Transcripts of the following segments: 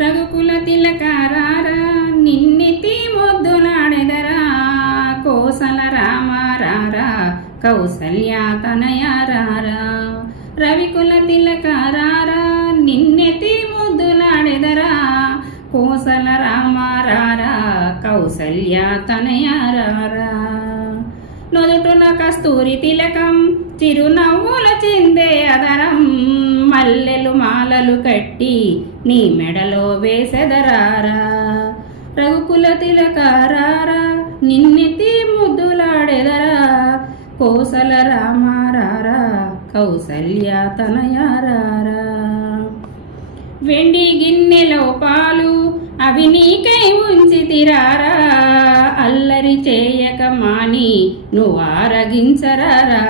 రఘుకుల తిలకారారా నిన్నెత్తి మొద్దులాడెదరా కోసల రామారారా కౌసల్య తనయారారా రవికుల తిలకారారా నిన్నెత్తి ముద్దులాడెదరా కోసల రామారారా కౌసల్య తనయారారా నుదుటున కస్తూరి తిలకం చిరునవ్వుల చిందే అదరం మల్లెలు మాలలు కట్టి నీ మెడలో వేసెదరారా. రఘుకుల తిలకారారా నిన్నెత్తి ముద్దులాడెదరా. కోసల రామారారా కౌసల్య తనయారారా. వెండి గిన్నెలో పాలు అవి నీకై ఉంచి తిరారా అల్లరి చేయ మాని నువ్వు ఆరగించరారా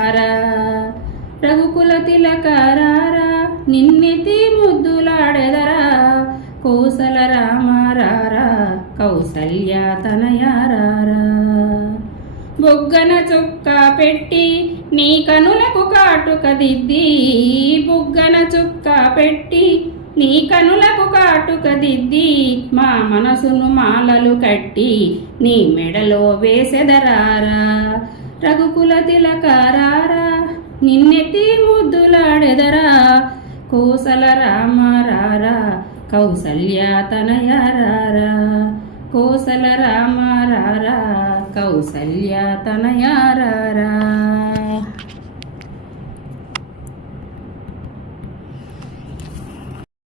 రఘుకుల తిలకారారా నిన్నెతి ముద్దులాడెదరా? కోసల రామారారా కౌసల్య తనయారారా బుగ్గన చుక్క పెట్టి నీ కనులకు కాటుక దిద్ది బుగ్గన చుక్క పెట్టి నీ కనులకు కాటుక దిద్ది మా మనసును మాలలు కట్టి నీ మెడలో వేసెదరారా రఘుకుల తిలకారారా నిన్నెత్తి ముద్దులాడెదరా కోసల రామారారా కౌసల్య తనయారారా కోసల రామారారా కౌసల్య తనయారారా.